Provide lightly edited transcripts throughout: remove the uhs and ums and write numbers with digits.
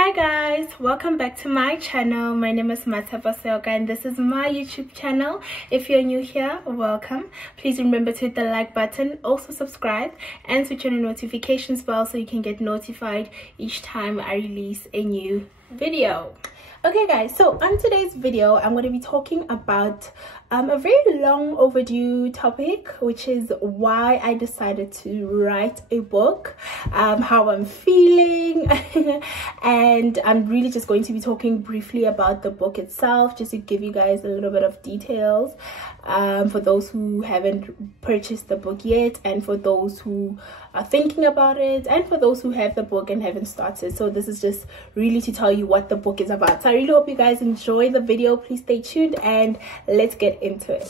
Hi guys, welcome back to my channel. My name is Selga and this is my YouTube channel. If you're new here, welcome. Please remember to hit the like button, also subscribe and switch on the notifications bell so you can get notified each time I release a new video. Okay guys, so on today's video I'm going to be talking about a very long overdue topic, which is why I decided to write a book, how I'm feeling and I'm really just going to be talking briefly about the book itself, just to give you guys a little bit of details for those who haven't purchased the book yet, and for those who are thinking about it, and for those who have the book and haven't started. So this is just really to tell you what the book is about. So I really hope you guys enjoy the video. Please stay tuned and let's get into it.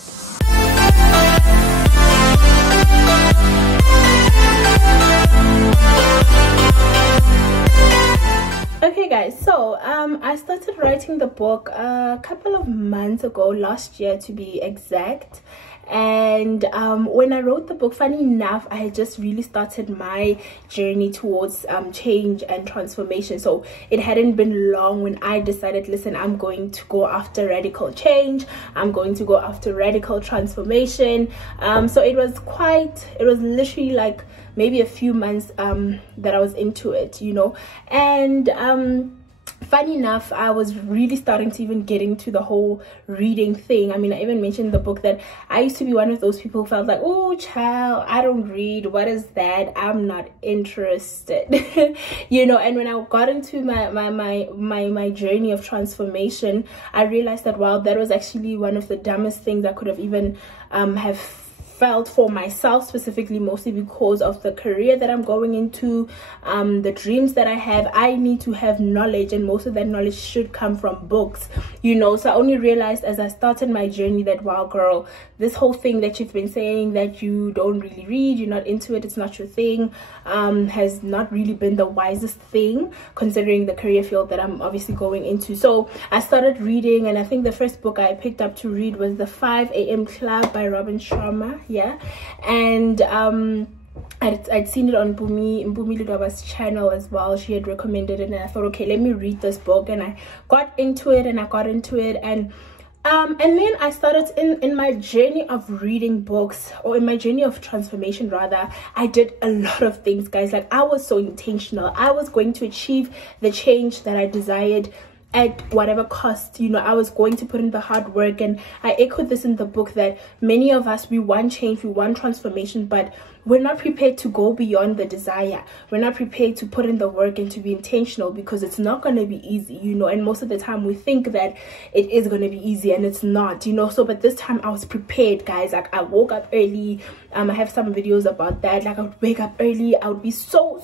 Okay guys, so I started writing the book a couple of months ago, last year to be exact. And when I wrote the book, funny enough, I had just really started my journey towards change and transformation. So it hadn't been long when I decided, listen, I'm going to go after radical change, I'm going to go after radical transformation. So it was literally like maybe a few months that I was into it, you know. And funny enough, I was really starting to even get into the whole reading thing. I mean, I even mentioned in the book that I used to be one of those people who felt like, oh child, I don't read, what is that, I'm not interested. You know. And when I got into my journey of transformation, I realized that, wow, that was actually one of the dumbest things I could have even have felt for myself, specifically, mostly because of the career that I'm going into, the dreams that I have. I need to have knowledge, and most of that knowledge should come from books, you know. So I only realized as I started my journey that, wow girl, this whole thing that you've been saying that you don't really read, you're not into it, it's not your thing, has not really been the wisest thing considering the career field that I'm obviously going into. So I started reading, and I think the first book I picked up to read was The 5 a.m. Club by Robin Sharma. Yeah. And I'd seen it on Mpumi Ludaba's channel as well. She had recommended it, and I thought, okay, let me read this book. And I got into it, and then I started in my journey of reading books, or in my journey of transformation rather. I did a lot of things, guys. Like, I was so intentional. I was going to achieve the change that I desired at whatever cost, you know. I was going to put in the hard work, and I echoed this in the book that many of us, we want change, we want transformation, but we're not prepared to go beyond the desire. We're not prepared to put in the work and to be intentional, because it's not going to be easy, you know. And most of the time we think that it is going to be easy, and it's not, you know. So but this time I was prepared, guys. Like, I woke up early. I have some videos about that. Like, I would wake up early, I would be so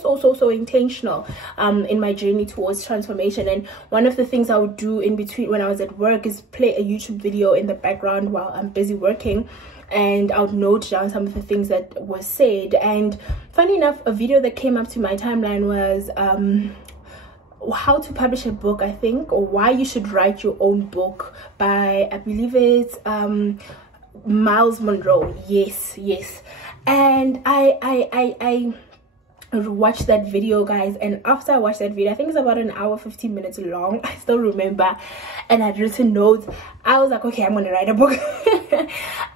intentional in my journey towards transformation. And one of the things I would do in between when I was at work is play a YouTube video in the background while I'm busy working, and I would note down some of the things that were said. And funny enough, a video that came up to my timeline was how to publish a book, I think, or why you should write your own book, by, I believe it's Miles Monroe. Yes. And I watched that video, guys, and after I watched that video, I think it's about an hour 15 minutes long, I still remember, and I'd written notes. I was like, okay, I'm gonna write a book.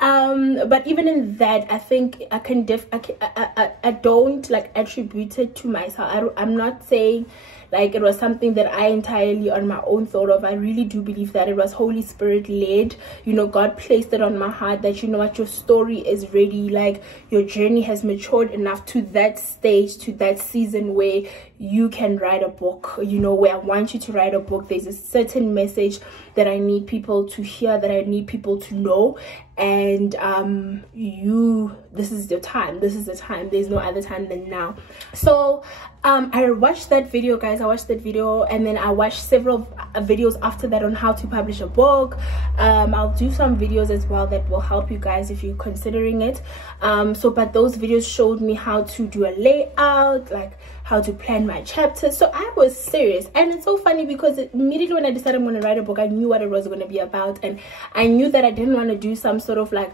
But even in that, I think I don't like attribute it to myself. I'm not saying like it was something that I entirely on my own thought of. I really do believe that it was Holy Spirit led, you know. God placed it on my heart that, you know what, your story is ready, like your journey has matured enough to that stage, to that season where you can write a book, you know, where I want you to write a book. There's a certain message that I need people to hear, that I need people to know, and this is the time, there's no other time than now. So I watched that video, guys. I watched that video, and then I watched several videos after that on how to publish a book. I'll do some videos as well that will help you guys if you're considering it. But those videos showed me how to do a layout, like how to plan my chapters. So I was serious, and it's so funny because immediately when I decided I'm going to write a book, I knew what it was going to be about, and I knew that I didn't want to do some sort of like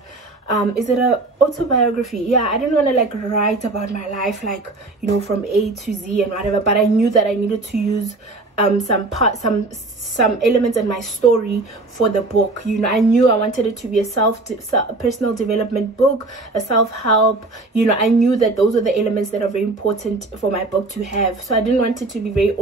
is it a autobiography? Yeah, I didn't want to like write about my life, like, you know, from A to Z and whatever, but I knew that I needed to use some elements in my story for the book. You know, I knew I wanted it to be a personal development book, a self-help. You know, I knew that those are the elements that are very important for my book to have. So I didn't want it to be very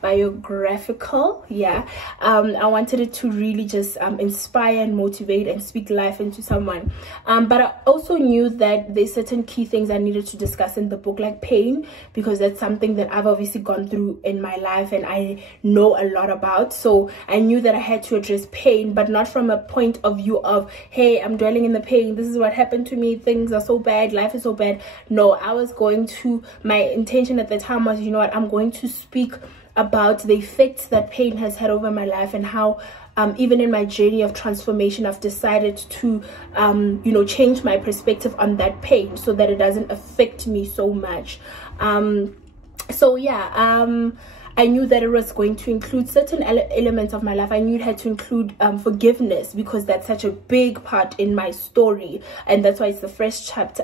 biographical. Yeah, I wanted it to really just inspire and motivate and speak life into someone. But I also knew that there's certain key things I needed to discuss in the book, like pain, because that's something that I've obviously gone through in my life and I know a lot about. So I knew that I had to address pain, but not from a point of view of, hey, I'm dwelling in the pain, this is what happened to me, things are so bad, life is so bad. No, I was going to, my intention at the time was, you know what, I'm going to speak about the effects that pain has had over my life, and how even in my journey of transformation, I've decided to you know, change my perspective on that pain so that it doesn't affect me so much. So yeah, I knew that it was going to include certain elements of my life. I knew it had to include forgiveness, because that's such a big part in my story, and that's why it's the first chapter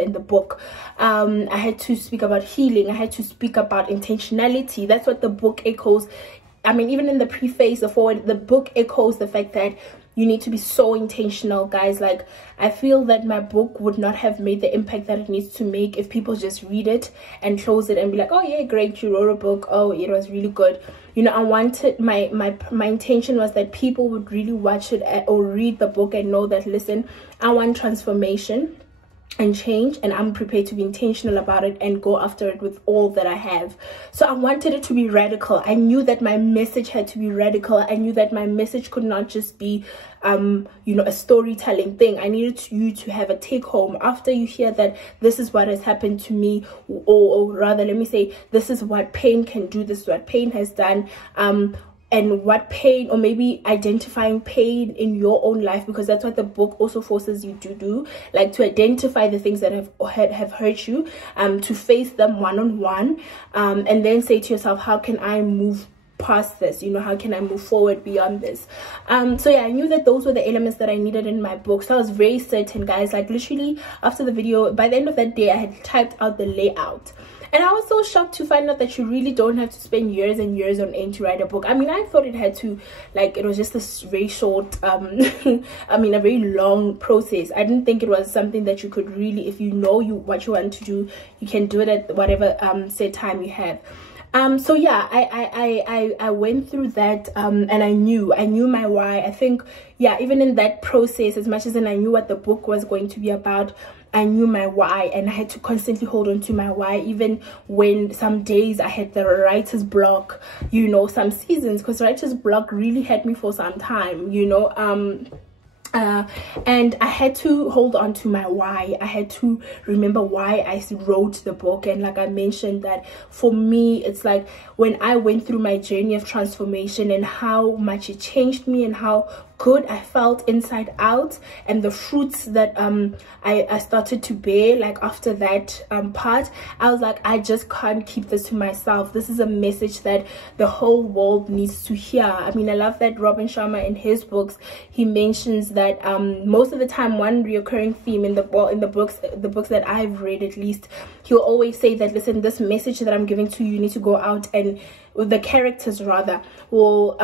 in the book. I had to speak about healing. I had to speak about intentionality. That's what the book echoes. I mean, even in the preface, the forward, the book echoes the fact that you need to be so intentional, guys. Like, I feel that my book would not have made the impact that it needs to make if people just read it and close it and be like, oh yeah, great, you wrote a book, oh, it was really good. You know, I wanted, my intention was that people would really watch it or read the book and know that, listen, I want transformation and change, and I'm prepared to be intentional about it and go after it with all that I have. So I wanted it to be radical. I knew that my message had to be radical. I knew that my message could not just be you know, a storytelling thing. I needed you to have a take home after you hear that this is what has happened to me, or rather, let me say, this is what pain can do, this is what pain has done, and what pain, or maybe identifying pain in your own life, because that's what the book also forces you to do, like to identify the things that have hurt you, to face them one-on-one, and then say to yourself, how can I move past this? You know, how can I move forward beyond this? So yeah, I knew that those were the elements that I needed in my book. So I was very certain, guys. Like, literally after the video, by the end of that day, I had typed out the layout. And I was so shocked to find out that you really don't have to spend years and years on end to write a book. I mean, I thought it had to, like, it was just a very short, I mean, a very long process. I didn't think it was something that you could really, if you know what you want to do, you can do it at whatever set time you have. So yeah, I went through that, and I knew my why. I think, yeah, even in that process, as much as I knew what the book was going to be about, I knew my why, and I had to constantly hold on to my why, even when some days I had the writer's block, you know, some seasons, because writer's block really had me for some time, you know. And I had to hold on to my why. I had to remember why I wrote the book. And like I mentioned, that for me, it's like when I went through my journey of transformation and how much it changed me and how good I felt inside out, and the fruits that I started to bear, like after that part, I was like, I just can't keep this to myself. This is a message that the whole world needs to hear. I mean, I love that Robin Sharma in his books, he mentions that most of the time, one reoccurring theme in the books that I've read, at least, he'll always say that, listen, this message that I'm giving to you, you need to go out, and the characters rather will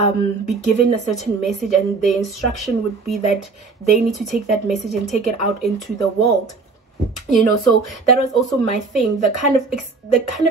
be given a certain message, and the instruction would be that they need to take that message and take it out into the world. You know, so that was also my thing, the kind of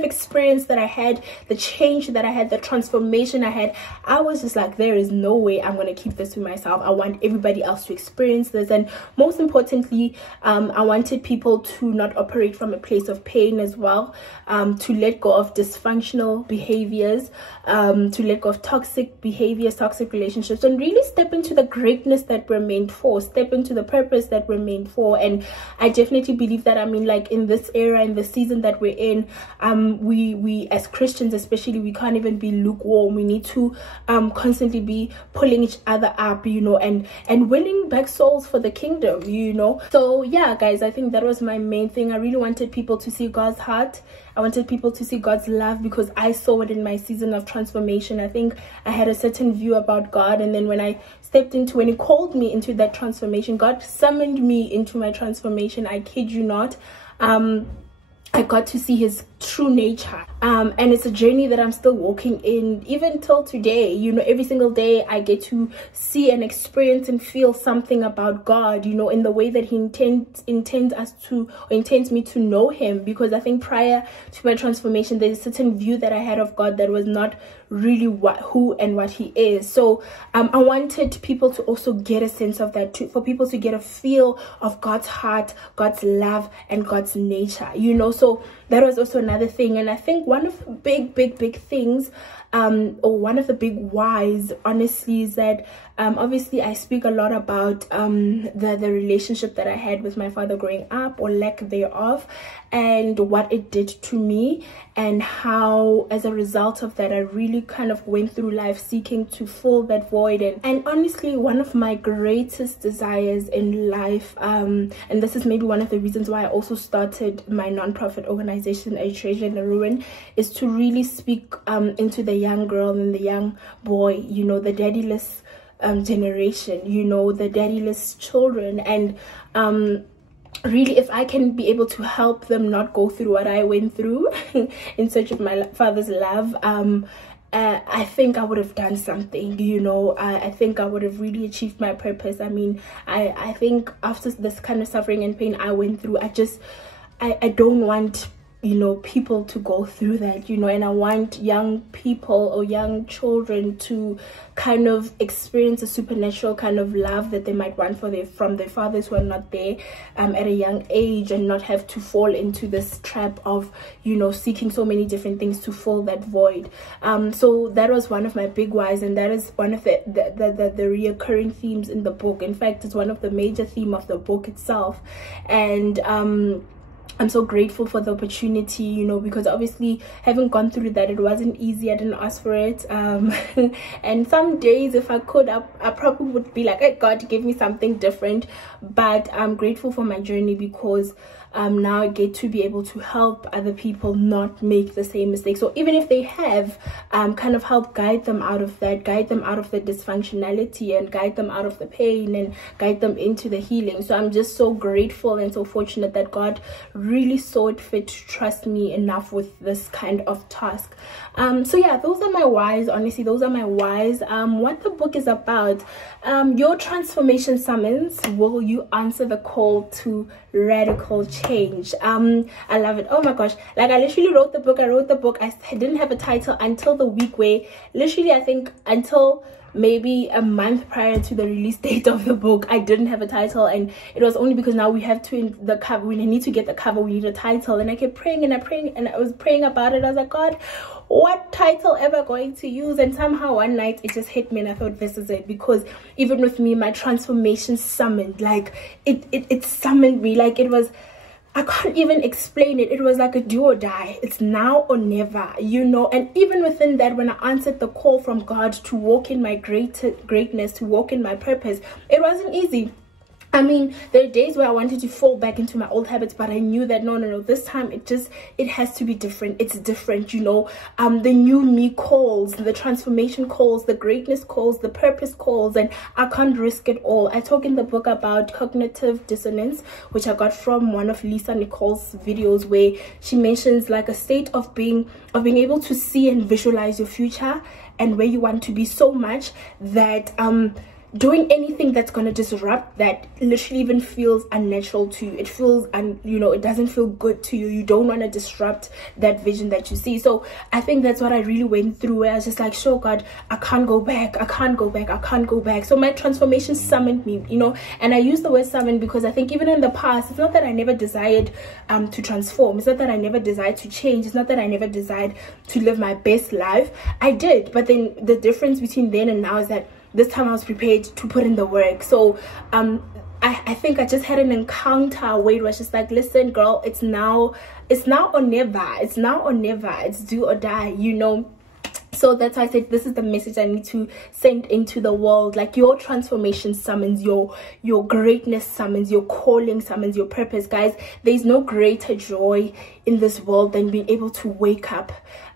experience that I had, the change that I had, the transformation I had. I was just like, there is no way I'm going to keep this to myself. I want everybody else to experience this. And most importantly, I wanted people to not operate from a place of pain as well, to let go of dysfunctional behaviors, to let go of toxic behaviors, toxic relationships, and really step into the greatness that we're meant for, step into the purpose that we're meant for. And I definitely believe that, I mean, like in this era, in the season that we're in, we as Christians especially, we can't even be lukewarm. We need to constantly be pulling each other up, you know, and winning back souls for the kingdom, you know. So yeah, guys, I think that was my main thing. I really wanted people to see God's heart. I wanted people to see God's love, because I saw it in my season of transformation. I think I had a certain view about God, and then when he called me into that transformation, God summoned me into my transformation. I kid you not. I got to see his true nature, and it's a journey that I'm still walking in even till today. You know, every single day I get to see and experience and feel something about God, you know, in the way that he intends me to know him. Because I think prior to my transformation, there's a certain view that I had of God that was not really who and what he is. So I wanted people to also get a sense of that too, for people to get a feel of God's heart, God's love, and God's nature, you know. So that was also another thing. And I think one of the big things, or one of the big whys, honestly, is that obviously I speak a lot about the relationship that I had with my father growing up, or lack thereof, and what it did to me, and how as a result of that I really kind of went through life seeking to fill that void. And honestly, one of my greatest desires in life, and this is maybe one of the reasons why I also started my non-profit organization, A Treasure in the Ruin, is to really speak into the young girl and the young boy, you know, the daddyless generation, you know, the daddyless children. And really, if I can be able to help them not go through what I went through in search of my father's love, I think I would have done something, you know. I think I would have really achieved my purpose. I mean, I think after this kind of suffering and pain I went through, I don't want, you know, people to go through that, you know. And I want young people or young children to kind of experience a supernatural kind of love that they might want from their fathers who are not there at a young age, and not have to fall into this trap of, you know, seeking so many different things to fill that void. So that was one of my big whys, and that is one of the reoccurring themes in the book. In fact, it's one of the major theme of the book itself. And I'm so grateful for the opportunity, you know, because obviously having gone through that, it wasn't easy. I didn't ask for it. And some days, if I could, I probably would be like, hey, God, give me something different. But I'm grateful for my journey, because now I get to be able to help other people not make the same mistake. So even if they have, kind of help guide them out of that, guide them out of the dysfunctionality, and guide them out of the pain, and guide them into the healing. So I'm just so grateful and so fortunate that God really saw it fit to trust me enough with this kind of task. So yeah, those are my whys. Honestly, those are my whys. What the book is about: your transformation summons. Will you answer the call to radical change? I love it. Oh my gosh, like I literally wrote the book. I didn't have a title until the week where, literally, I think until maybe a month prior to the release date of the book, I didn't have a title. And it was only because now we have to, in the cover, we need to get the cover, we need a title. And I kept praying and I was praying about it. I was like, God, what title am I going to use? And somehow one night it just hit me, and I thought, this is it. Because even with me, my transformation summoned, like it summoned me, like it was, I can't even explain it. It was like a do or die. It's now or never, you know. And even within that, when I answered the call from God to walk in my greatness, to walk in my purpose, it wasn't easy. I mean, there are days where I wanted to fall back into my old habits, but I knew that no, this time it has to be different. It's different, you know. The new me calls, the transformation calls, the greatness calls, the purpose calls, and I can't risk it all. I talk in the book about cognitive dissonance, which I got from one of Lisa Nicole's videos, where she mentions like a state of being able to see and visualize your future and where you want to be so much that doing anything that's going to disrupt that literally even feels unnatural to you. It feels, you know, it doesn't feel good to you. You don't want to disrupt that vision that you see. So I think that's what I really went through, where I was just like, sure, God, I can't go back. So my transformation summoned me, you know. And I use the word summon because I think even in the past, it's not that I never desired to transform. It's not that I never desired to change. It's not that I never desired to live my best life. I did. But then the difference between then and now is that this time I was prepared to put in the work. So I think I just had an encounter where it was just like, listen, girl, it's now or never. It's do or die, you know. So that's why I said this is the message I need to send into the world. Like, your transformation summons, your greatness summons, your calling summons, your purpose. Guys, there's no greater joy in this world than being able to wake up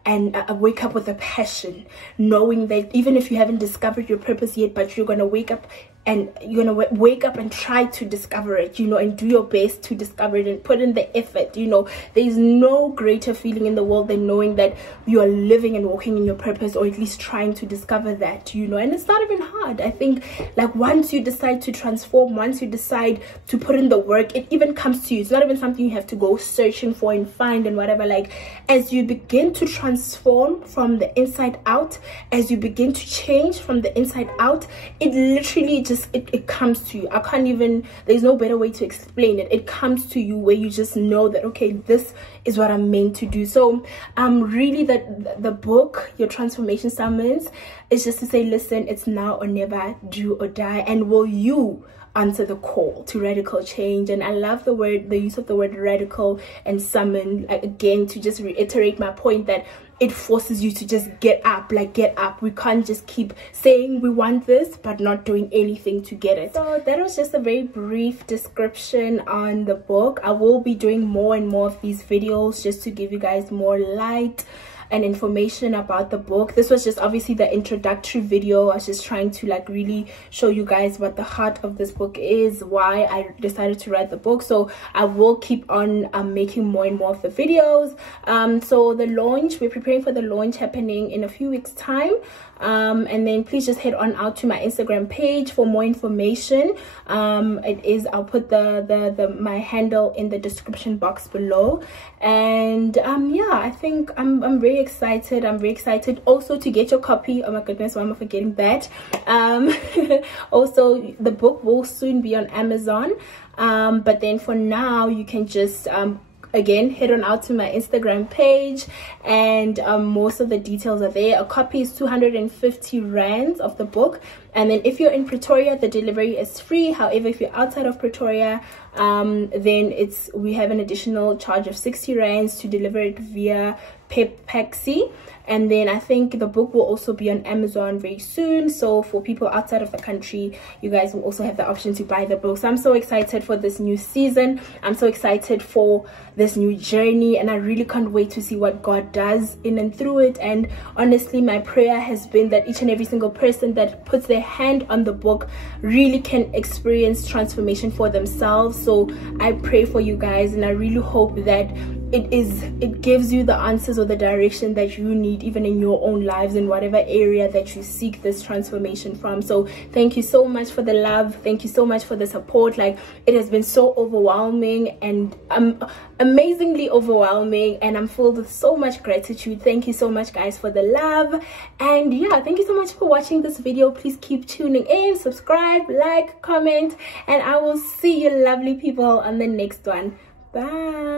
and wake up with a passion, knowing that even if you haven't discovered your purpose yet, but you're going to wake up and you're gonna wake up and try to discover it, you know, and do your best to discover it and put in the effort. You know, there's no greater feeling in the world than knowing that you are living and walking in your purpose, or at least trying to discover that, you know. And it's not even hard. I think, like, once you decide to transform, once you decide to put in the work, it even comes to you. It's not even something you have to go searching for and find and whatever. Like, as you begin to transform from the inside out, as you begin to change from the inside out, it literally just it comes to you. I can't even, there's no better way to explain it. It comes to you where you just know that, okay, this is what I'm meant to do. So really, that the book, Your Transformation Summons, is just to say, listen, it's now or never, do or die. And will you answer the call to radical change? And I love the use of the word radical and summon, like, again, to just reiterate my point that it forces you to just get up. Like, get up. We can't just keep saying we want this but not doing anything to get it. So that was just a very brief description on the book. I will be doing more and more of these videos just to give you guys more light and information about the book. This was just obviously the introductory video. I was just trying to, like, really show you guys what the heart of this book is, why I decided to write the book. So I will keep on making more and more of the videos. So the launch, we're preparing for the launch happening in a few weeks time. And then please just head on out to my Instagram page for more information. I'll put my handle in the description box below. And yeah, I think I'm very excited. I'm very excited also to get your copy. Oh my goodness, why am I forgetting that? Also, the book will soon be on Amazon, but then for now you can just again head on out to my Instagram page, and most of the details are there. A copy is 250 rands of the book, and then if you're in Pretoria, the delivery is free. However, if you're outside of Pretoria, then we have an additional charge of 60 rands to deliver it via Paxi. And then I think the book will also be on Amazon very soon. So for people outside of the country, you guys will also have the option to buy the book. So I'm so excited for this new season. I'm so excited for this new journey, and I really can't wait to see what God does in and through it. And honestly, my prayer has been that each and every single person that puts their hand on the book really can experience transformation for themselves. So I pray for you guys, and I really hope that it gives you the answers or the direction that you need, even in your own lives, in whatever area that you seek this transformation from. So thank you so much for the love. Thank you so much for the support. Like, it has been so overwhelming and amazingly overwhelming, and I'm filled with so much gratitude. Thank you so much, guys, for the love. And yeah, thank you so much for watching this video. Please keep tuning in, subscribe, like, comment, and I will see you lovely people on the next one. Bye.